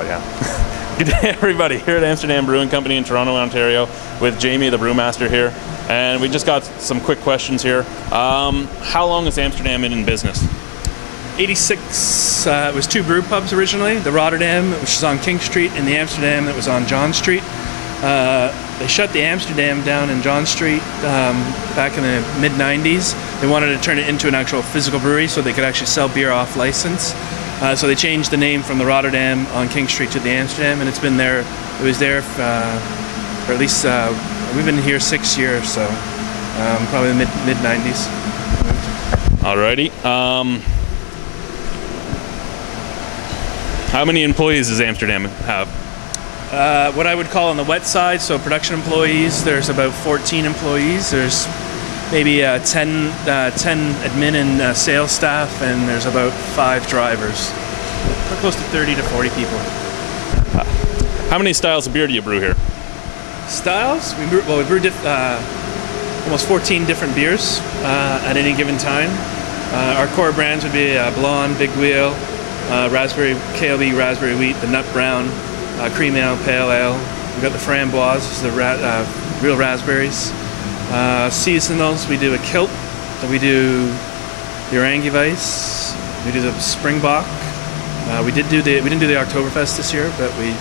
Yeah. Good day, everybody. Here at Amsterdam Brewing Company in Toronto, Ontario, with Jamie, the Brewmaster here, and we just got some quick questions here. How long has Amsterdam been in business? 86. It was two brew pubs originally. The Rotterdam, which is on King Street, and the Amsterdam that was on John Street. They shut the Amsterdam down in John Street back in the mid-90s. They wanted to turn it into an actual physical brewery so they could actually sell beer off license. So they changed the name from the Rotterdam on King Street to the Amsterdam, and it's been there. It was there for at least we've been here 6 years, so probably the mid-90s. Alrighty. How many employees does Amsterdam have? What I would call on the wet side, so production employees, there's about 14 employees. There's maybe 10 admin and sales staff, and there's about 5 drivers. We're close to 30 to 40 people. How many styles of beer do you brew here? Styles? We brew almost 14 different beers at any given time. Our core brands would be Blonde, Big Wheel, Raspberry KLB, Raspberry Wheat, the Nut Brown, Cream Ale, Pale Ale. We've got the Framboise, the real raspberries. Seasonals, we do a Kilt, we do the Orangevijs, we do the Springbok. We didn't do the Oktoberfest this year, but we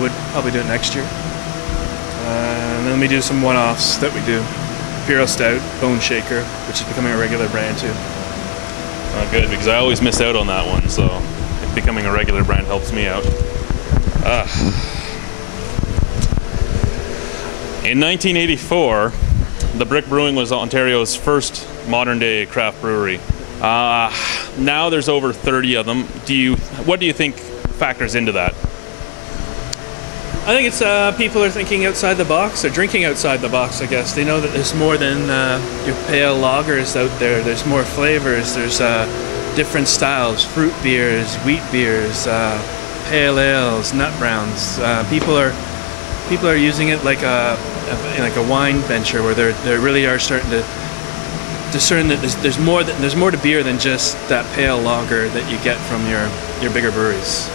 would probably do it next year. And then we do some one-offs that we do. Imperial Stout, Bone Shaker, which is becoming a regular brand too. Good, because I always miss out on that one, so becoming a regular brand helps me out. In 1984, the Brick Brewing was Ontario's first modern-day craft brewery. Now there's over 30 of them. What do you think factors into that? I think it's people are thinking outside the box. They're drinking outside the box, I guess. They know that there's more than your pale lagers out there. There's more flavors. There's different styles, fruit beers, wheat beers, pale ales, nut browns. People are using it like a wine venture, where they really are starting to discern that there's more to beer than just that pale lager that you get from your bigger breweries.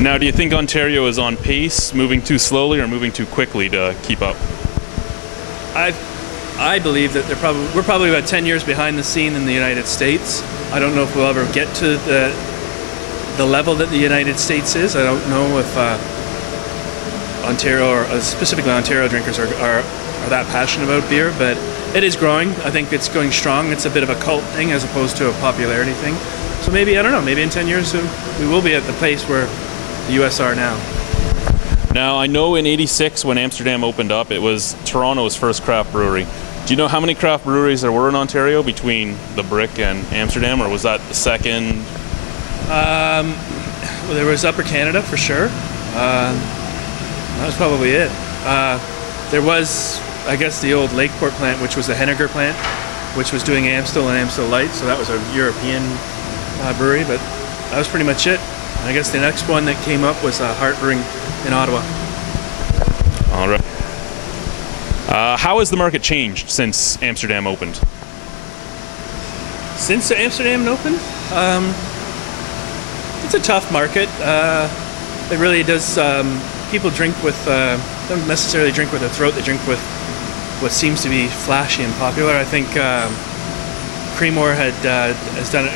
Now, do you think Ontario is on pace, moving too slowly or moving too quickly to keep up? I believe that we're probably about 10 years behind the scene in the United States. I don't know if we'll ever get to the level that the United States is. I don't know if Ontario, or specifically Ontario drinkers, are that passionate about beer, but it is growing. I think it's going strong. It's a bit of a cult thing as opposed to a popularity thing. So maybe, I don't know, maybe in 10 years we will be at the place where the US are now. Now, I know in '86 when Amsterdam opened up, it was Toronto's first craft brewery. Do you know how many craft breweries there were in Ontario between the Brick and Amsterdam, or was that the second? Well, there was Upper Canada for sure. That was probably it. There was, I guess, the old Lakeport plant, which was the Henniger plant, which was doing Amstel and Amstel Light, so that was a European brewery, but that was pretty much it. And I guess the next one that came up was Hart Brewing in Ottawa. All right. How has the market changed since Amsterdam opened? Since Amsterdam opened? It's a tough market. It really does. People drink with, don't necessarily drink with their throat, they drink with what seems to be flashy and popular. I think Creemore has done it,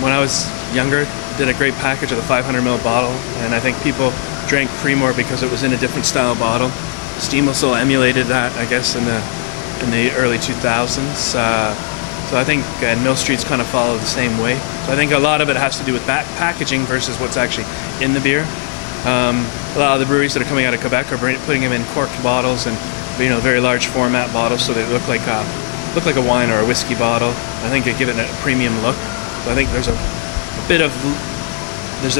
when I was younger, did a great package of the 500ml bottle, and I think people drank Creemore because it was in a different style bottle. Steam Whistle emulated that, I guess, in the early 2000s. So I think Mill Street's kind of followed the same way. So I think a lot of it has to do with packaging versus what's actually in the beer. A lot of the breweries that are coming out of Quebec are putting them in corked bottles and very large format bottles, so they look like a wine or a whiskey bottle. I think they give it a premium look. So I think there's a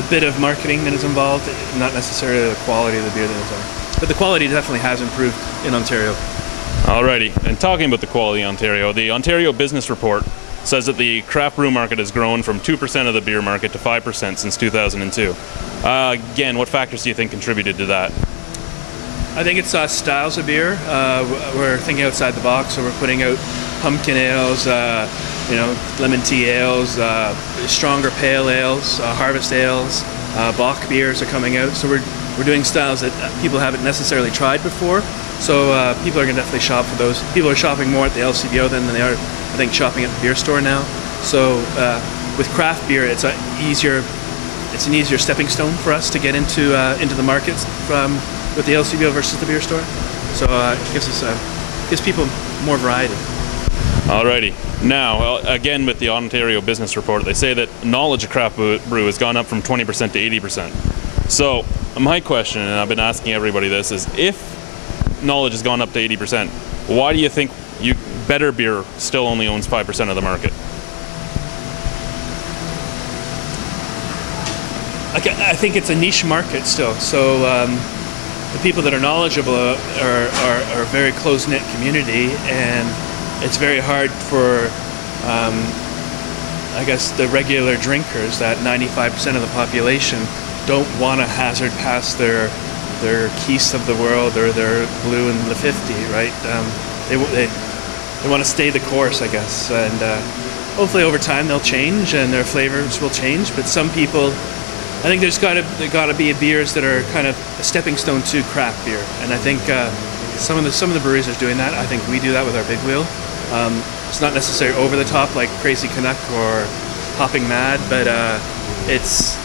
bit of marketing that is involved, not necessarily the quality of the beer that is on. But the quality definitely has improved in Ontario. Alrighty, and talking about the quality in Ontario, the Ontario Business Report says that the craft brew market has grown from 2% of the beer market to 5% since 2002. Again, what factors do you think contributed to that? I think it's styles of beer. We're thinking outside the box, so we're putting out pumpkin ales, lemon tea ales, stronger pale ales, harvest ales, Bock beers are coming out. So we're doing styles that people haven't necessarily tried before. So people are going to definitely shop for those. People are shopping more at the LCBO than they are, I think, shopping at the beer store now. So with craft beer, it's an easier stepping stone for us to get into the markets with the LCBO versus the beer store. So it gives people more variety. Alrighty. Now, again, with the Ontario Business Report, they say that knowledge of craft brew has gone up from 20% to 80%. So, my question, and I've been asking everybody this, is if knowledge has gone up to 80%, why do you think better beer still only owns 5% of the market? I think it's a niche market still. So the people that are knowledgeable are a very close-knit community, and it's very hard for, I guess, the regular drinkers, that 95% of the population, don't want to hazard past their Keiths of the world or their Blue and the 50, right? They want to stay the course, I guess, and hopefully over time they'll change and their flavors will change. But some people, I think there's got to be beers that are kind of a stepping stone to craft beer, and I think some of the breweries are doing that. I think we do that with our Big Wheel. It's not necessarily over the top like Crazy Canuck or Hopping Mad, but it's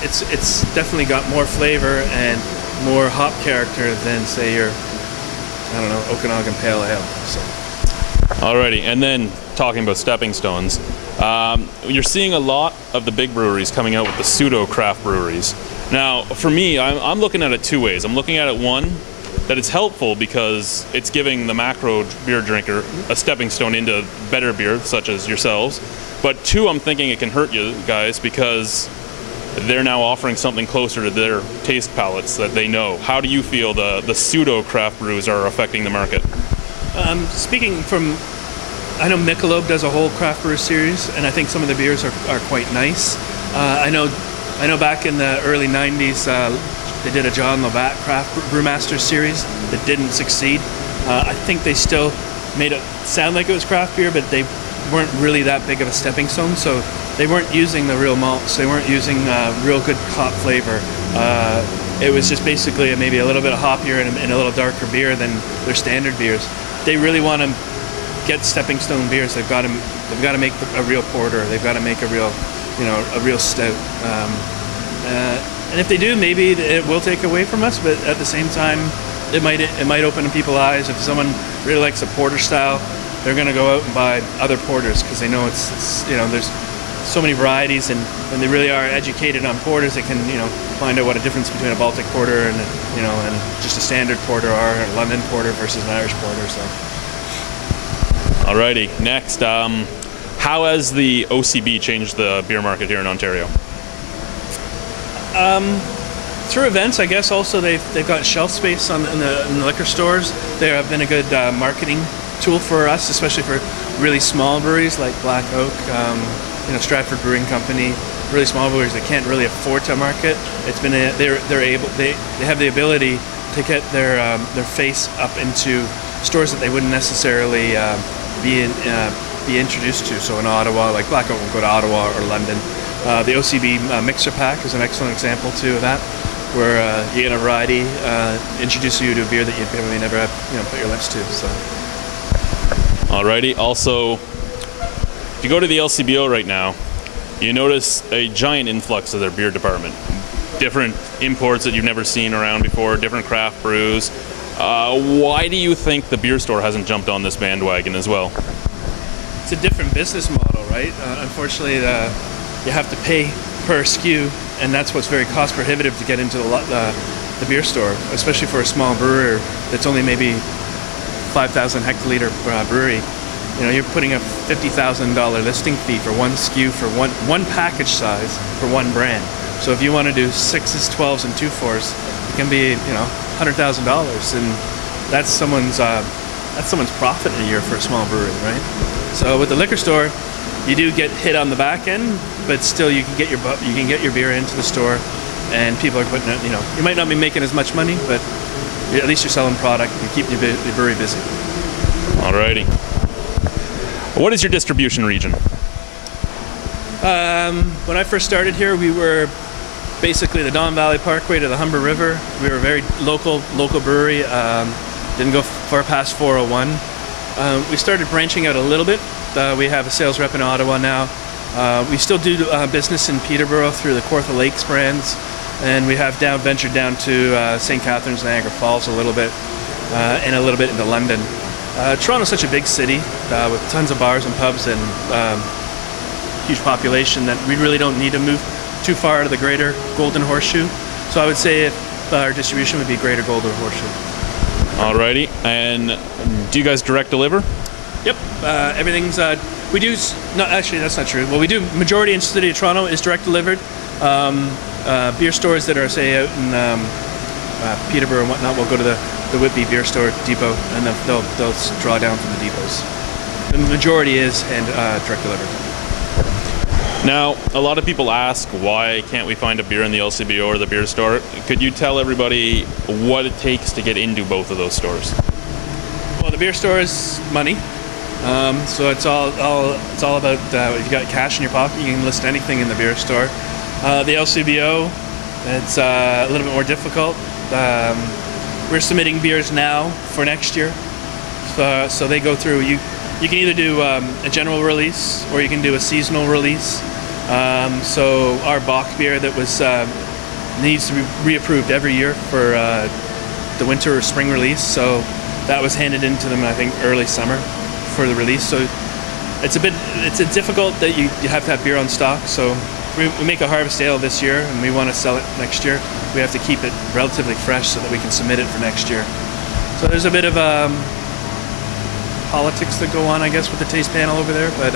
definitely got more flavor and more hop character than, say, your, I don't know, Okanagan Pale Ale. So. Alrighty, and then talking about stepping stones, you're seeing a lot of the big breweries coming out with the pseudo craft breweries. Now, for me, I'm looking at it two ways. I'm looking at it, one, that it's helpful because it's giving the macro beer drinker a stepping stone into better beer, such as yourselves. But two, I'm thinking it can hurt you guys because they're now offering something closer to their taste palates that they know. How do you feel the pseudo craft brews are affecting the market? Speaking from, I know Michelob does a whole craft brew series, and I think some of the beers are quite nice. I know back in the early 90s, they did a John Labatt craft Brewmaster series that didn't succeed. I think they still made it sound like it was craft beer, but they weren't really that big of a stepping stone. So they weren't using the real malts. They weren't using real good hop flavor. It was just basically maybe a little bit of hoppier and a little darker beer than their standard beers. They really want to get stepping stone beers. They've got to make a real porter. They've got to make a real, a real stout. And if they do, maybe it will take away from us. But at the same time, it might open people's eyes. If someone really likes a porter style, they're going to go out and buy other porters because they know it's there's so many varieties, and when they really are educated on porters, they can find out what a difference between a Baltic porter and and just a standard porter are, a London porter versus an Irish porter. So. Alrighty, next, how has the OCB changed the beer market here in Ontario? Through events, I guess. Also, they've got shelf space in the liquor stores. They have been a good marketing tool for us, especially for really small breweries like Black Oak, Stratford Brewing Company. Really small breweries that can't really afford to market. It's been they have the ability to get their face up into stores that they wouldn't necessarily be introduced to. So in Ottawa, like Black Oak will go to Ottawa or London. The OCB mixer pack is an excellent example too of that, where you get a variety, introduce you to a beer that you'd probably never have put your lips to. So. Alrighty. Also, if you go to the LCBO right now, you notice a giant influx of their beer department. Different imports that you've never seen around before, different craft brews. Why do you think the beer store hasn't jumped on this bandwagon as well? It's a different business model, right? Unfortunately, you have to pay per SKU, and that's what's very cost prohibitive to get into the beer store, especially for a small brewer that's only maybe 5,000 hectoliter brewery. You're putting a $50,000 listing fee for one SKU for one package size for one brand. So if you want to do 6s, 12s, and 2-4s, it can be $100,000, and that's someone's profit in a year for a small brewery, right? So with the liquor store, you do get hit on the back end, but still you can get your beer into the store, and people are putting it. You might not be making as much money, but at least you're selling product and keeping your brewery busy. Alrighty. What is your distribution region? When I first started here, we were basically the Don Valley Parkway to the Humber River. We were a very local brewery. Didn't go far past 401. We started branching out a little bit. We have a sales rep in Ottawa now. We still do business in Peterborough through the Kawartha Lakes brands, and we have ventured down to St. Catharines, Niagara Falls a little bit, and a little bit into London. Toronto's such a big city with tons of bars and pubs and huge population that we really don't need to move too far to the greater Golden Horseshoe. So I would say our distribution would be greater Golden Horseshoe. Alrighty, and do you guys direct deliver? Yep, everything's, we do, no, actually that's not true. Well, we do, majority in the city of Toronto is direct delivered. Beer stores that are, say, out in Peterborough and whatnot will go to the Whitby Beer Store depot, and they'll draw down from the depots. The majority is direct delivered. Now, a lot of people ask, why can't we find a beer in the LCBO or the beer store? Could you tell everybody what it takes to get into both of those stores? Well, the beer store is money. So it's all about if you got cash in your pocket, you can list anything in the beer store. The LCBO, it's a little bit more difficult. We're submitting beers now for next year, so they go through. You can either do a general release or you can do a seasonal release. So our Bach beer that was needs to be reapproved every year for the winter or spring release. So that was handed into them, I think, early summer for the release. So it's difficult that you have to have beer on stock. So we make a harvest ale this year and we want to sell it next year. We have to keep it relatively fresh so that we can submit it for next year. So there's a bit of politics that go on, I guess, with the taste panel over there. But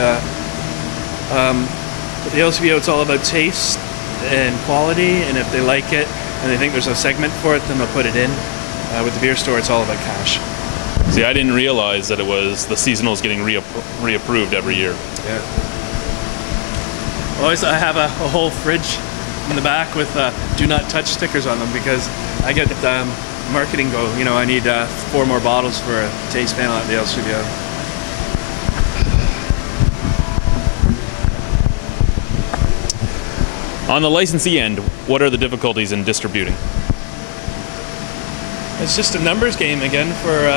with the LCBO, it's all about taste and quality, and if they like it and they think there's a segment for it, then they'll put it in. With the beer store, it's all about cash. See, I didn't realize that it was the seasonals getting reapproved every year. Yeah. Always, I have a whole fridge in the back with do not touch stickers on them because I get marketing go, you know, I need 4 more bottles for a taste panel at the LCBO. On the licensee end, what are the difficulties in distributing? It's just a numbers game again for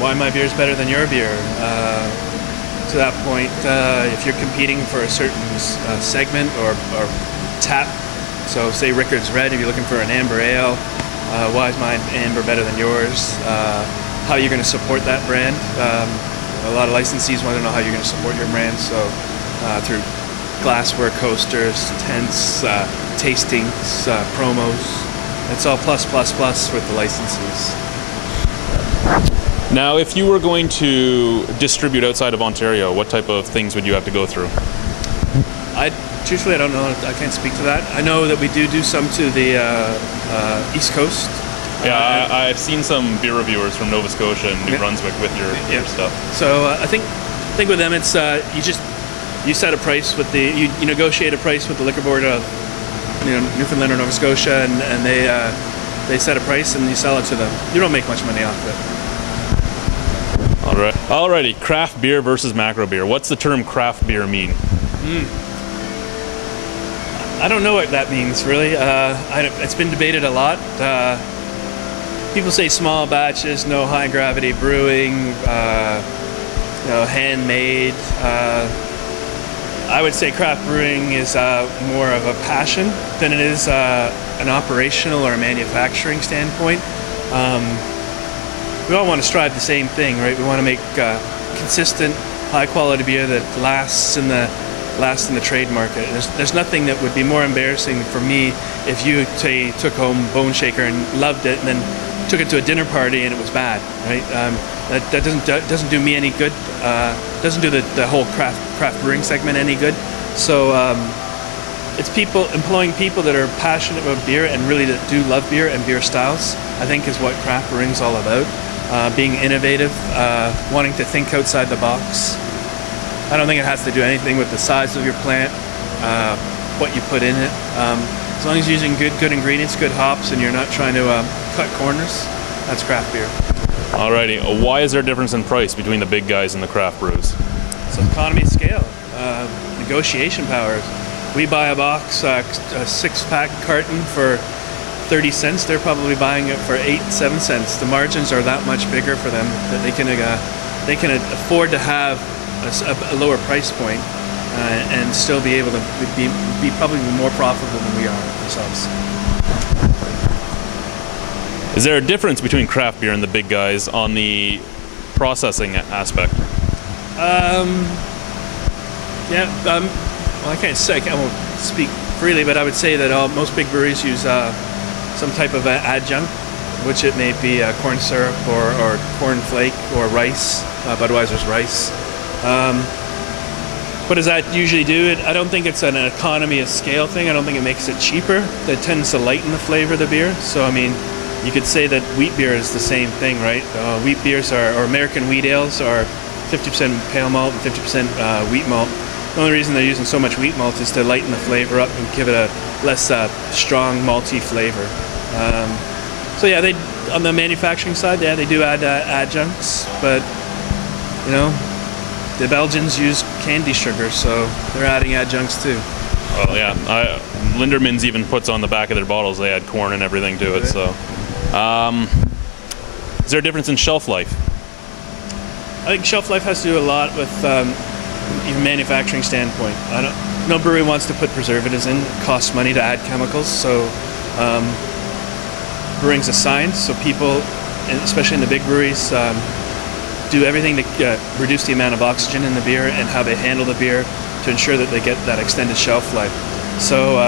why my beer is better than your beer. To that point, if you're competing for a certain segment or tap, so say Rickard's Red, if you're looking for an amber ale, why is my amber better than yours? How are you going to support that brand? A lot of licensees want to know how you're going to support your brand, so through glassware, coasters, tents, tastings, promos. It's all plus with the licensees. Now, if you were going to distribute outside of Ontario, what type of things would you have to go through? Truthfully, I don't know. I can't speak to that. I know that we do some to the East Coast. Yeah, I've seen some beer reviewers from Nova Scotia and New Brunswick with your stuff. So I think with them, it's you set a price with you negotiate a price with the liquor board of Newfoundland or Nova Scotia, and they set a price and you sell it to them. You don't make much money off it. Alrighty, craft beer versus macro beer. What's the term craft beer mean? I don't know what that means, really. It's been debated a lot. People say small batches, no high gravity brewing, handmade. I would say craft brewing is more of a passion than it is an operational or a manufacturing standpoint. We all want to strive the same thing, right? We want to make consistent, high-quality beer that lasts in the trade market. There's nothing that would be more embarrassing for me if you took home Bone Shaker and loved it, and then took it to a dinner party and it was bad, right? That doesn't do me any good. Doesn't do the whole craft brewing segment any good. So it's employing people that are passionate about beer and really that do love beer and beer styles, I think, is what craft brewing is all about. Being innovative, wanting to think outside the box. I don't think it has to do anything with the size of your plant, what you put in it. As long as you're using good ingredients, good hops, and you're not trying to cut corners, that's craft beer. Alrighty, why is there a difference in price between the big guys and the craft brews? So economy of scale, negotiation power. we buy a box, a 6-pack carton for 30 cents. They're probably buying it for 8, 7 cents. The margins are that much bigger for them that they can afford to have a lower price point and still be able to be probably more profitable than we are ourselves. Is there a difference between craft beer and the big guys on the processing aspect? Well, I can't say, I won't speak freely, but I would say that most big breweries use some type of adjunct, which it may be corn syrup or corn flake or rice, Budweiser's rice. What does that usually do? I don't think it's an economy of scale thing. I don't think it makes it cheaper. It tends to lighten the flavor of the beer. So, I mean, you could say that wheat beer is the same thing, right? Wheat beers or American wheat ales are 50% pale malt and 50% wheat malt. The only reason they're using so much wheat malt is to lighten the flavor up and give it a less strong malty flavor. So yeah, on the manufacturing side, yeah, they do add adjuncts, but you know, the Belgians use candy sugar, so they're adding adjuncts too. Oh yeah, Linderman's even puts on the back of their bottles, they add corn and everything to it. Okay. So, is there a difference in shelf life? I think shelf life has to do a lot with your manufacturing standpoint. No brewery wants to put preservatives in. It costs money to add chemicals, so brewing's a science. So people, especially in the big breweries, do everything to reduce the amount of oxygen in the beer and how they handle the beer to ensure that they get that extended shelf life. So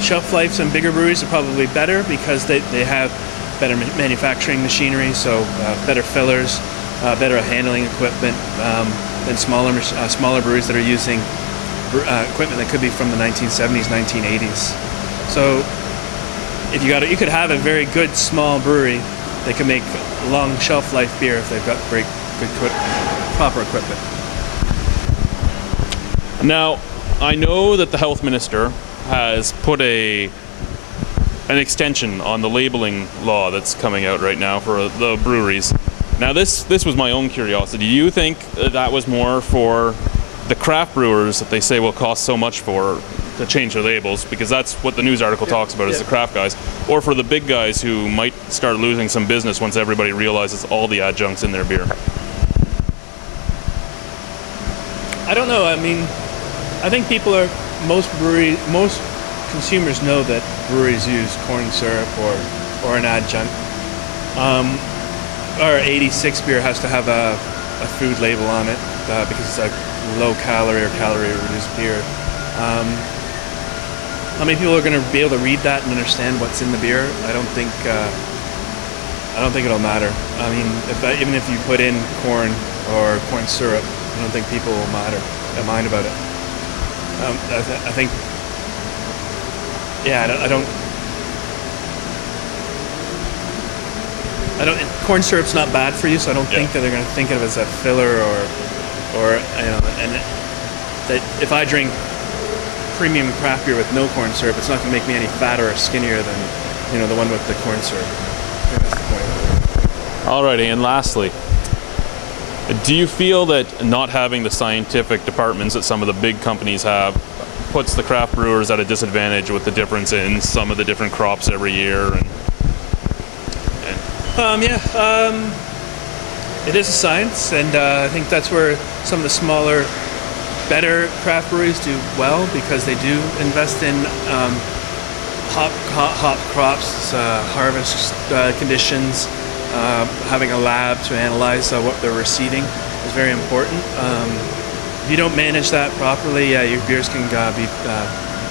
shelf lives in bigger breweries are probably better because they have better manufacturing machinery, so better fillers, better handling equipment than smaller breweries that are using equipment that could be from the 1970s, 1980s. So if you could have a very good small brewery that can make long shelf life beer if they've got good proper equipment. Now, I know that the health minister has put an extension on the labeling law that's coming out right now for the breweries. Now, this was my own curiosity. Do you think that was more for the craft brewers that they say will cost so much to change their labels, because that's what the news article talks about, is the craft guys, or for the big guys who might start losing some business once everybody realizes all the adjuncts in their beer? I don't know. I mean, I think most consumers know that breweries use corn syrup or an adjunct. Our 86 beer has to have a food label on it because it's a low calorie or calorie reduced beer. How many people are going to be able to read that and understand what's in the beer? I don't think it'll matter. I mean, even if you put in corn or corn syrup, I don't think people will mind about it. I think, yeah, I don't. Corn syrup's not bad for you, so I don't think that they're going to think of it as a filler or you know. And that if I drink premium craft beer with no corn syrup, it's not going to make me any fatter or skinnier than the one with the corn syrup. I think that's the point. Alrighty, and lastly, do you feel that not having the scientific departments that some of the big companies have puts the craft brewers at a disadvantage with the difference in some of the different crops every year? It is a science, and I think that's where some of the smaller, better craft breweries do well, because they do invest in hop crops, harvest conditions. Having a lab to analyze what they're receiving is very important. If you don't manage that properly, your beers can be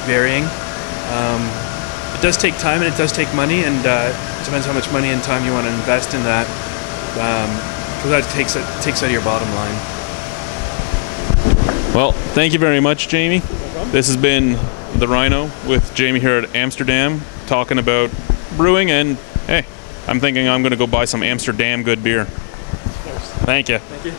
varying. It does take time and it does take money, and it depends how much money and time you want to invest in that, because that takes out of your bottom line. Well, thank you very much, Jamie. No, this has been the Rhino with Jamie here at Amsterdam, talking about brewing, and hey, I'm thinking I'm going to go buy some Amsterdam good beer. Thank you. Thank you.